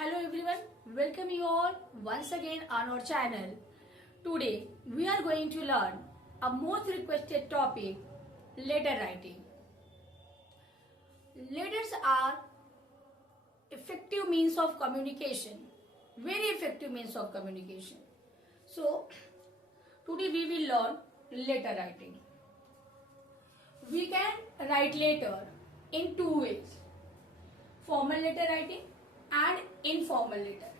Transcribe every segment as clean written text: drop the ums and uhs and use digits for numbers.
Hello everyone, welcome you all once again on our channel. Today we are going to learn a most requested topic, letter writing. Letters are effective means of communication, very effective means of communication. So today we will learn letter writing. We can write letter in two ways, formal letter writing and informal letter.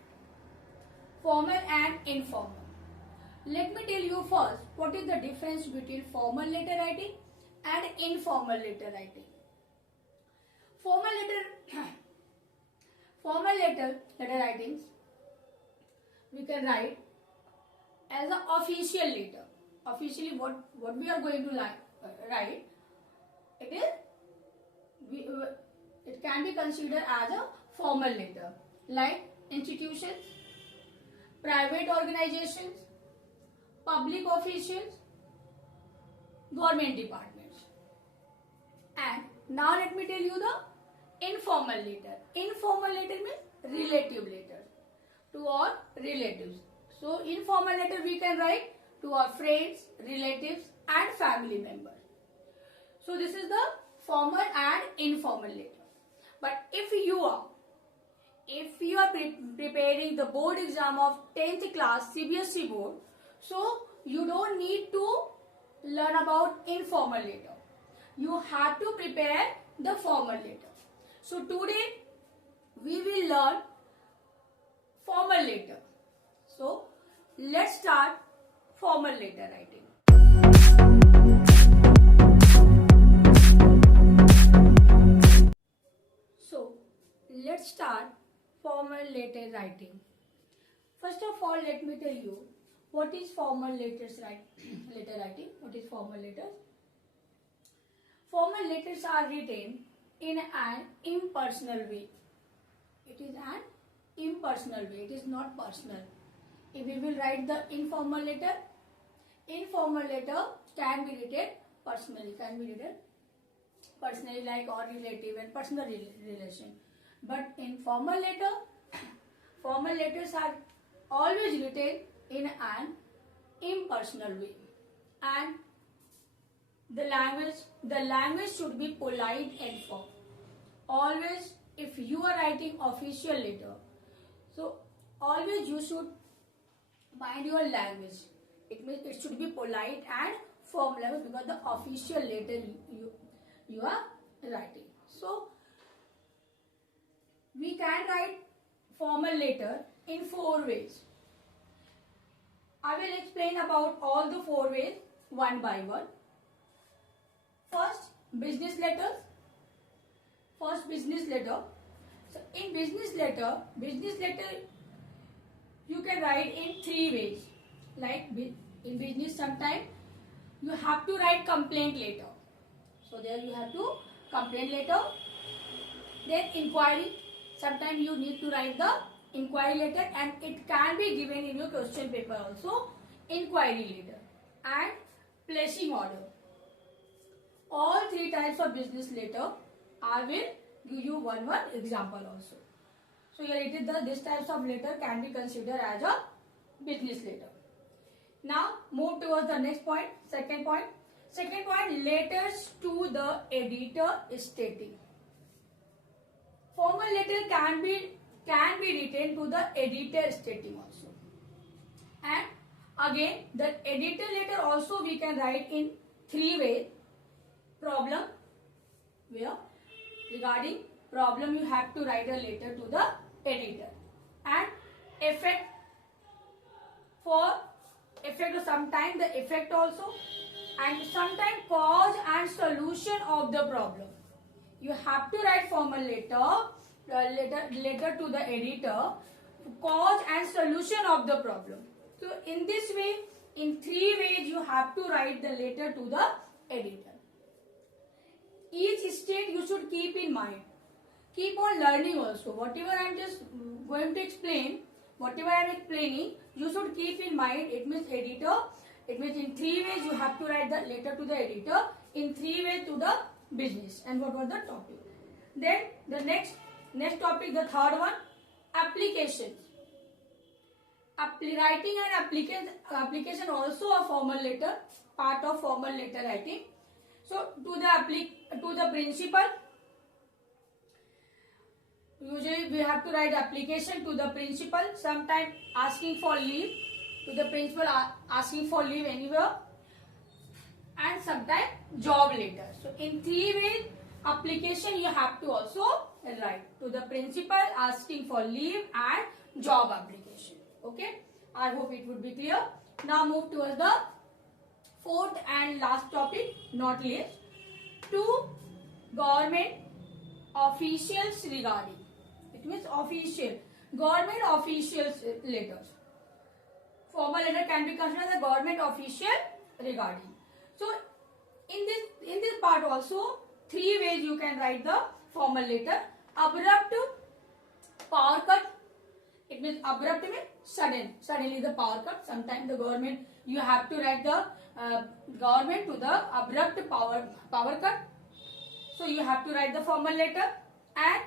Formal and informal. Let me tell you first what is the difference between formal letter writing and informal letter writing. Formal letter writings we can write as an official letter. Officially what we are going to write, it can be considered as a formal letter, like institutions, private organizations, public officials, government departments. And now let me tell you the informal letter. Informal letter means relative letter to our relatives. So informal letter we can write to our friends, relatives and family members. So this is the formal and informal letter. But if you are preparing the board exam of 10th class CBSE board, so you don't need to learn about informal letter. You have to prepare the formal letter. So today we will learn formal letter. So let's start formal letter writing. So let's start formal letter writing. First of all, let me tell you what is formal letter writing. What is formal letters? Formal letters are written in an impersonal way. It is an impersonal way. It is not personal. If we will write the informal letter can be written personally. Like or relative and personal relation. But in formal letters are always written in an impersonal way, and the language should be polite and firm. Always, if you are writing official letter, so always you should mind your language. It means it should be polite and firm language because the official letter you are writing. So we can write formal letter in 4 ways. I will explain about all the 4 ways one by one. First, business letter. So in business letter you can write in 3 ways. Like in business, sometimes you have to write complaint letter. So there you have to complaint letter. Then inquiry. Sometimes you need to write the inquiry letter, and it can be given in your question paper also. Inquiry letter and placing order. All 3 types of business letter I will give you one example also. So here it is this types of letter can be considered as a business letter. Now move towards the next point. Second point, letters to the editor stating. Formal letter can be written to the editor stating also. And again, the editor letter also we can write in 3 ways. Problem, where regarding problem you have to write a letter to the editor. And effect, for effect sometimes the effect also, and sometimes cause and solution of the problem. You have to write formal letter to the editor, cause and solution of the problem. So in this way, in 3 ways you have to write the letter to the editor. Each stage you should keep in mind. Keep on learning also. Whatever I am just going to explain, whatever I am explaining, you should keep in mind. It means editor. It means in 3 ways you have to write the letter to the editor. In 3 ways to the business. And what was the topic? Then the next topic, the third one, applications. Writing an application also a formal letter, part of formal letter writing. So to the principal, usually we have to write application to the principal, sometime asking for leave, to the principal asking for leave anywhere, and sometime job letter. So in 3 ways application you have to also write, to the principal, asking for leave, and job application. Okay, I hope it would be clear. Now move towards the fourth and last topic, not least, to government officials regarding. It means official, government officials letters. Formal letter can be considered the government official regarding. So in this part also 3 ways you can write the formal letter. Abrupt power cut. It means abrupt means suddenly the power cut. Sometimes the government, you have to write the government to the abrupt power cut. So you have to write the formal letter. And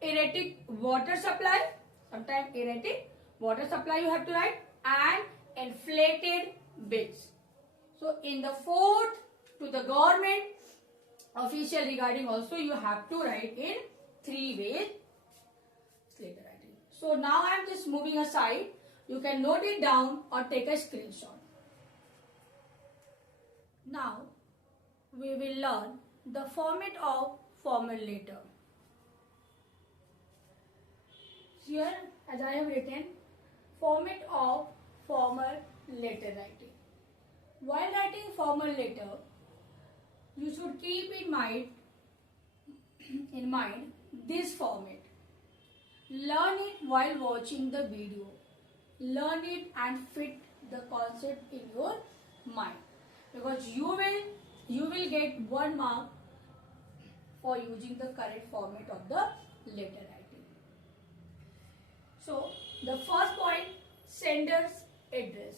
erratic water supply. Sometimes erratic water supply you have to write. And inflated bids. So in the fourth, to the government official regarding also you have to write in 3 ways letter writing. So now I am just moving aside. You can note it down or take a screenshot. Now we will learn the format of formal letter. Here as I have written, format of formal letter writing. While writing formal letter, you should keep in mind this format. Learn it while watching the video. Learn it and fit the concept in your mind, because you will get 1 mark for using the correct format of the letter writing. So the first point, sender's address.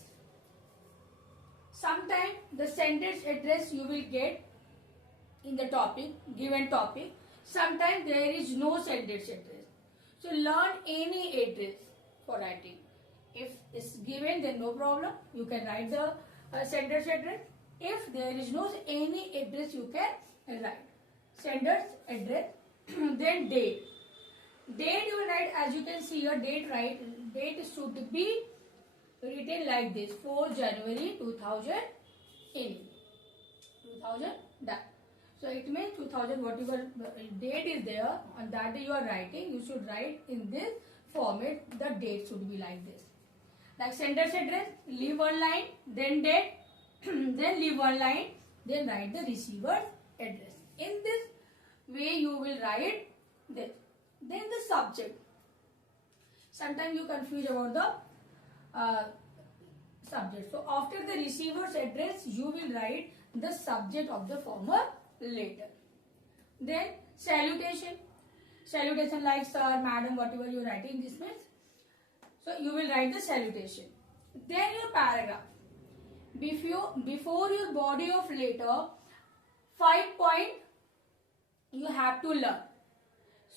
Sometimes the sender's address you will get in the given topic. Sometimes there is no sender's address. So learn any address for writing. If it's given, then no problem. You can write the sender's address. If there is no any address, you can write sender's address. Then date. Date you will write, as you can see your date, right? Date should be written like this: 4 January 2000 in 2000 that. So it means 2000, whatever date is there on that day you are writing, you should write in this format. The date should be like this. Like sender's address, leave 1 line, then date, then leave 1 line, then write the receiver's address. In this way you will write this. Then the subject. Sometimes you confuse about the subject. So after the receiver's address, you will write the subject of the formal letter. Then salutation. Salutation like sir, madam, whatever you are writing, this means. So you will write the salutation. Then your paragraph. Before your body of letter, 5 points you have to learn.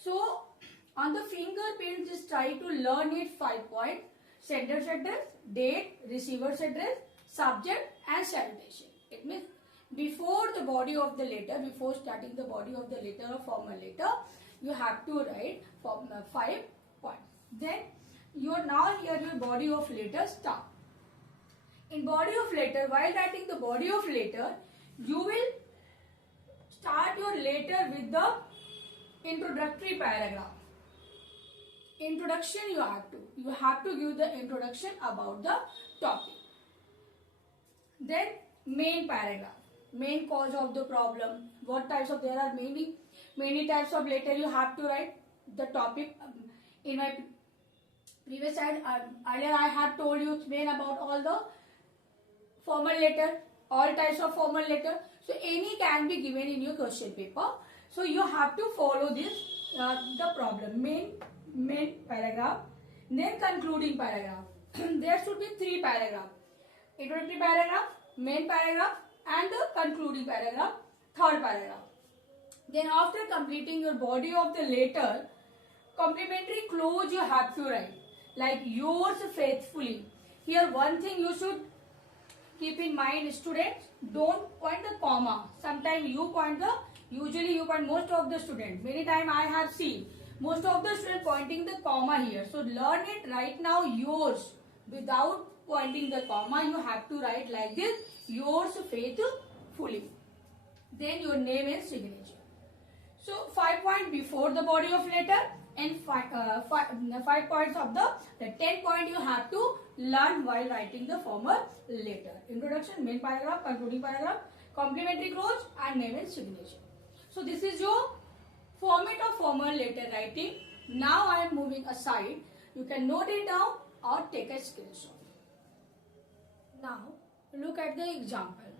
So on the fingerprint, just try to learn it 5 points. Sender's address, date, receiver's address, subject and salutation. It means before the body of the letter, before starting the body of the letter or formal letter, you have to write 5 points. Then now here your body of letter start. In body of letter, while writing the body of letter, you will start your letter with the introductory paragraph. Introduction you have to give the introduction about the topic. Then main paragraph, main cause of the problem. What types of, there are many types of letter you have to write the topic. In my previous slide, earlier I had told you explain about all the formal letter, all types of formal letter. So any can be given in your question paper. So you have to follow this the problem. Main paragraph, then concluding paragraph. There should be 3 paragraphs: introductory paragraph, main paragraph, and the concluding paragraph, 3rd paragraph. Then after completing your body of the letter, Complimentary clause you have to write, like yours faithfully. Here one thing you should keep in mind, students, don't point the comma. Sometimes you point the, usually you point, most of the students, many times I have seen most of the students pointing the comma here. So learn it right now, yours, without pointing the comma. You have to write like this, yours faithfully. Then your name and signature. So 5 points before the body of letter, and 5 points of the 10 point you have to learn while writing the formal letter. Introduction, main paragraph, concluding paragraph, complementary clause, and name and signature. So this is your format of formal letter writing. Now I am moving aside. You can note it down or take a screenshot. Now look at the example.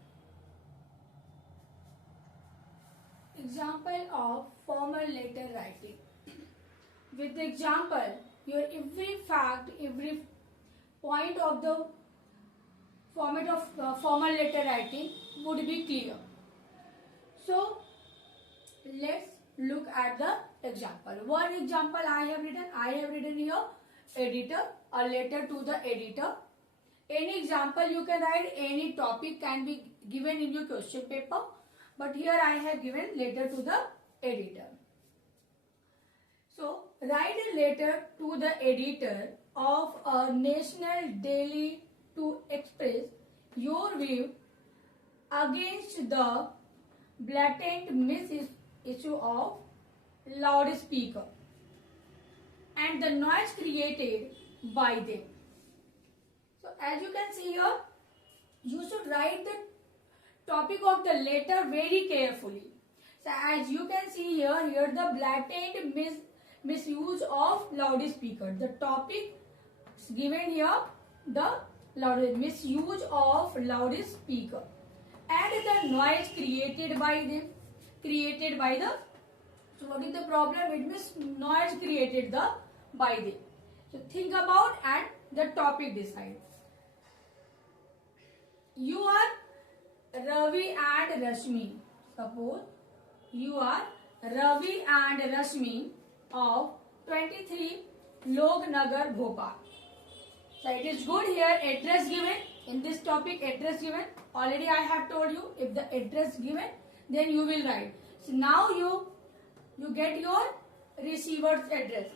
Example of formal letter writing. With the example, your every fact, every point of the format of formal letter writing would be clear. So let's look at the example. One example I have written here, editor, a letter to the editor. Any example you can write, any topic can be given in your question paper, but here I have given letter to the editor. So write a letter to the editor of a national daily to express your view against the blatant misuse of loudspeaker and the noise created by them. So as you can see here, you should write the topic of the letter very carefully. So as you can see here the blatant misuse of loudspeaker. The topic is given here, the misuse of loudspeaker and the noise created by them. So what is the problem? It means noise created by them. So think about and the topic decide. You are Ravi and Rashmi. Suppose you are Ravi and Rashmi of 23 Lognagar, Bhopal. So it is good here, address given. In this topic, address given. Already I have told you, if the address given, then you will write. So now you get your receiver's address.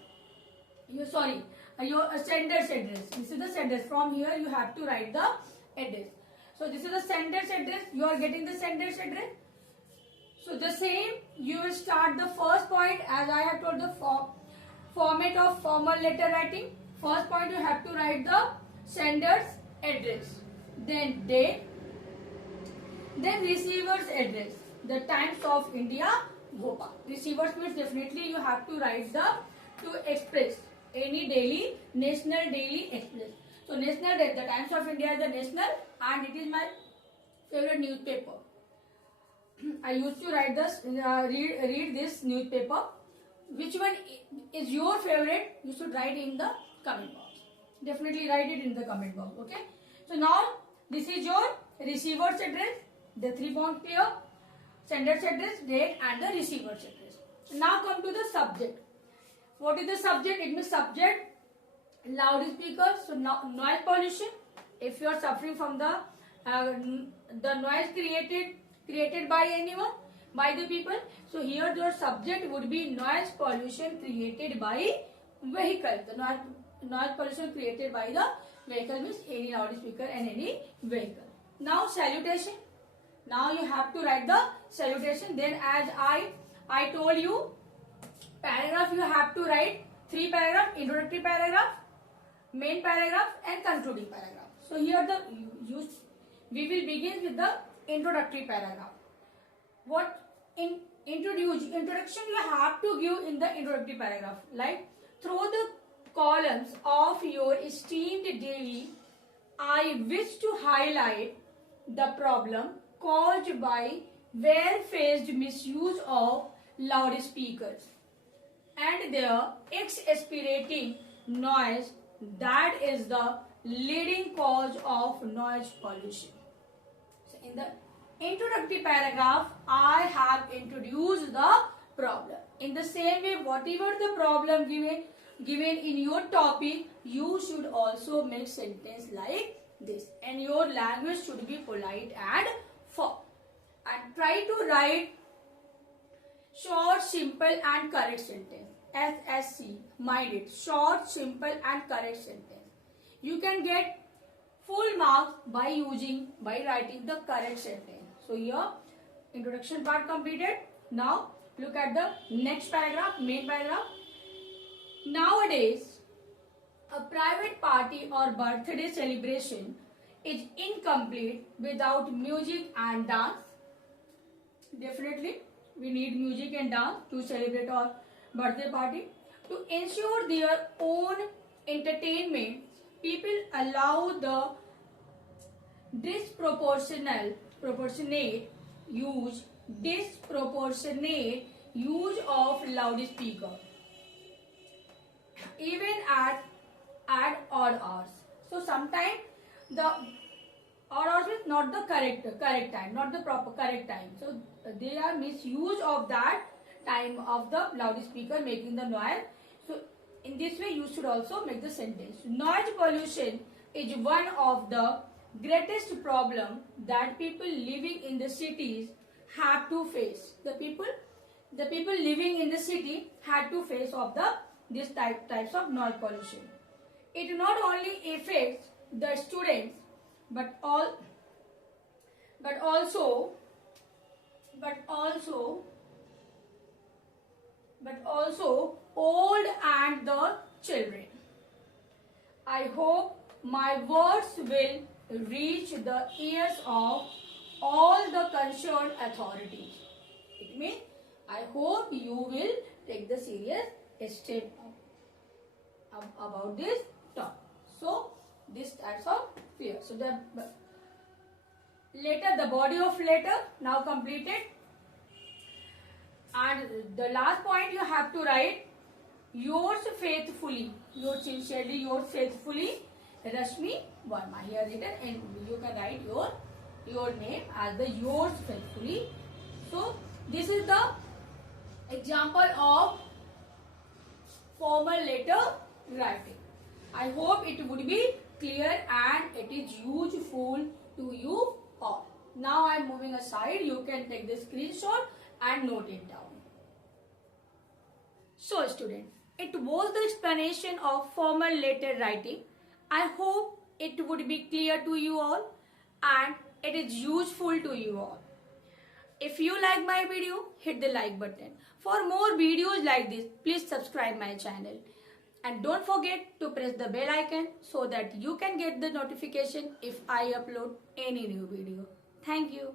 Your sender's address. This is the sender's. From here you have to write the address. So this is the sender's address. You are getting the sender's address. So the same, you will start the first point as I have told the format of formal letter writing. First point you have to write the sender's address, then date, then receiver's address, the Times of India, Bhopal. Receivers means definitely you have to write the to express any daily, national daily express. So national, the Times of India is the national and it is my favorite newspaper. I used to write this, read this newspaper. Which one is your favorite? You should write in the comment box. Definitely write it in the comment box. Okay. So now this is your receiver's address. The 3 points here: sender's address, date, and the receiver's address. So now come to the subject. What is the subject? It means subject loudspeaker. So noise pollution. If you are suffering from the noise created by anyone, by the people. So here your subject would be noise pollution created by vehicle. The noise pollution created by the vehicle means any loudspeaker and any vehicle. Now salutation. Now you have to write the salutation. Then as I told you, paragraph you have to write 3 paragraphs: introductory paragraph, main paragraph, and concluding paragraph. So here we will begin with the introductory paragraph. What introduction you have to give in the introductory paragraph, like through the columns of your esteemed daily, I wish to highlight the problem caused by barefaced misuse of loudspeakers and their exasperating noise that is the leading cause of noise pollution. So in the introductory paragraph, I have introduced the problem. In the same way, whatever the problem given in your topic, you should also make sentence like this, and your language should be polite and firm. And try to write short, simple and correct sentence. SSC, mind it, short, simple and correct sentence. You can get full marks by writing the correct sentence. So here introduction part completed. Now look at the next paragraph, main paragraph. Nowadays, a private party or birthday celebration is incomplete without music and dance. Definitely, we need music and dance to celebrate our birthday party. To ensure their own entertainment, people allow the disproportionate use of loudspeaker, even at odd hours. So sometimes the odd hours is not the correct time, not the proper correct time. So they are misuse of that time of the loudspeaker making the noise. So in this way you should also make the sentence. Noise pollution is one of the greatest problem that people living in the cities have to face. The people living in the city had to face of this types of noise pollution. It not only affects the students but also old and the children. I hope my words will reach the ears of all the concerned authorities. It means I hope you will take the serious step about this topic. So this types of fear. So the letter, the body of letter now completed, and the last point you have to write yours faithfully, yours sincerely, yours faithfully, Rashmi Verma. Here written, and you can write your name as the yours faithfully. So this is the example of formal letter writing. I hope it would be clear and it is useful to you all. Now I am moving aside. You can take the screenshot and note it down. So student, it was the explanation of formal letter writing. I hope it would be clear to you all and it is useful to you all. If you like my video, hit the like button. For more videos like this, please subscribe my channel. And don't forget to press the bell icon so that you can get the notification if I upload any new video. Thank you.